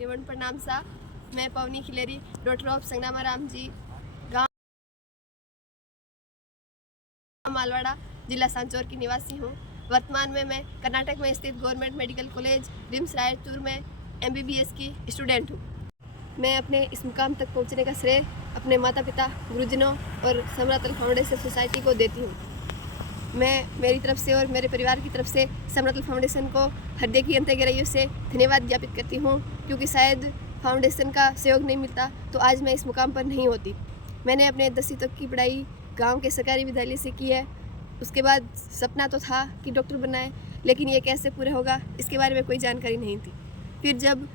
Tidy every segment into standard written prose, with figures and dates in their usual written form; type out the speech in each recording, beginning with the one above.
निवण प्रणाम सा। मैं पवनी खिलेरी, डॉटर ऑफ संगनामा राम जी, गाँव मालवाड़ा, जिला सांचौर की निवासी हूँ। वर्तमान में मैं कर्नाटक में स्थित government medical college RIMS Raichur में MBBS की स्टूडेंट हूँ। मैं अपने इस मुकाम तक पहुँचने का श्रेय अपने माता पिता, गुरुजनों और समरतल फाउंडेशन सोसाइटी को देती हूँ। मैं मेरी तरफ से और मेरे परिवार की तरफ से समरतल फाउंडेशन को हृदय की अंतर्गहराइयों से धन्यवाद ज्ञापित करती हूँ, क्योंकि शायद फाउंडेशन का सहयोग नहीं मिलता तो आज मैं इस मुकाम पर नहीं होती। मैंने अपने 10वीं तक की पढ़ाई गांव के सरकारी विद्यालय से की है। उसके बाद सपना तो था कि डॉक्टर बनना है, लेकिन ये कैसे पूरा होगा इसके बारे में कोई जानकारी नहीं थी। फिर जब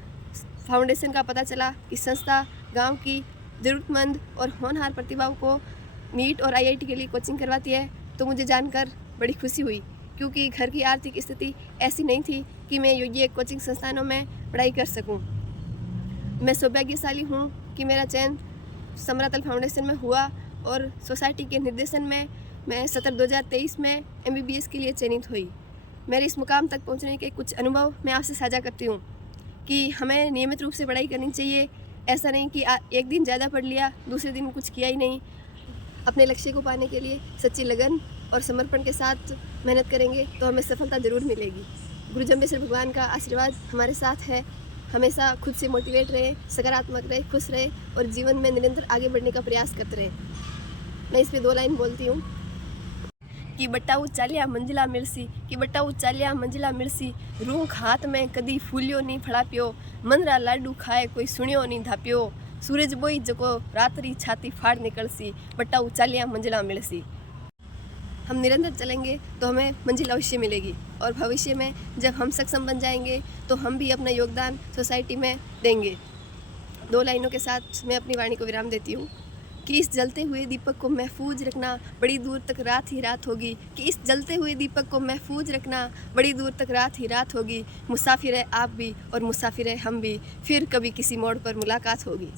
फाउंडेशन का पता चला कि संस्था गांव की ज़रूरतमंद और होनहार प्रतिभाओं को नीट और IIT के लिए कोचिंग करवाती है तो मुझे जानकर बड़ी खुशी हुई, क्योंकि घर की आर्थिक स्थिति ऐसी नहीं थी कि मैं योग्य कोचिंग संस्थानों में पढ़ाई कर सकूं। मैं सौभाग्यशाली हूं कि मेरा चयन समरतल फाउंडेशन में हुआ और सोसाइटी के निर्देशन में मैं सत्र 2023 में MBBS के लिए चयनित हुई। मेरे इस मुकाम तक पहुंचने के कुछ अनुभव मैं आपसे साझा करती हूं कि हमें नियमित रूप से पढ़ाई करनी चाहिए। ऐसा नहीं कि एक दिन ज़्यादा पढ़ लिया, दूसरे दिन कुछ किया ही नहीं। अपने लक्ष्य को पाने के लिए सच्ची लगन और समर्पण के साथ मेहनत करेंगे तो हमें सफलता ज़रूर मिलेगी। गुरु जम्बेश्वर भगवान का आशीर्वाद हमारे साथ है। हमेशा खुद से मोटिवेट रहे, सकारात्मक रहे, खुश रहे और जीवन में निरंतर आगे बढ़ने का प्रयास करते रहे। मैं इस पर 2 लाइन बोलती हूँ कि बट्टाऊ चालिया मंजिला मिलसी, कि बट्टाऊ चालिया मंजिला मिलसी, रूख हाथ में कदी फूलियो नहीं फड़ाप्यो, मनरा लाडू खाए कोई सुनियो नहीं धाप्यो, सूरज बोई जको रात्रि छाती फाड़ निकलसी, बट्टाऊ चालिया मंजिला मिलसी। हम निरंतर चलेंगे तो हमें मंजिल अवश्य मिलेगी और भविष्य में जब हम सक्षम बन जाएंगे तो हम भी अपना योगदान सोसाइटी में देंगे। 2 लाइनों के साथ मैं अपनी वाणी को विराम देती हूँ कि इस जलते हुए दीपक को महफूज रखना, बड़ी दूर तक रात ही रात होगी, कि इस जलते हुए दीपक को महफूज रखना, बड़ी दूर तक रात ही रात होगी। मुसाफिर है आप भी और मुसाफिर है हम भी, फिर कभी किसी मोड़ पर मुलाकात होगी।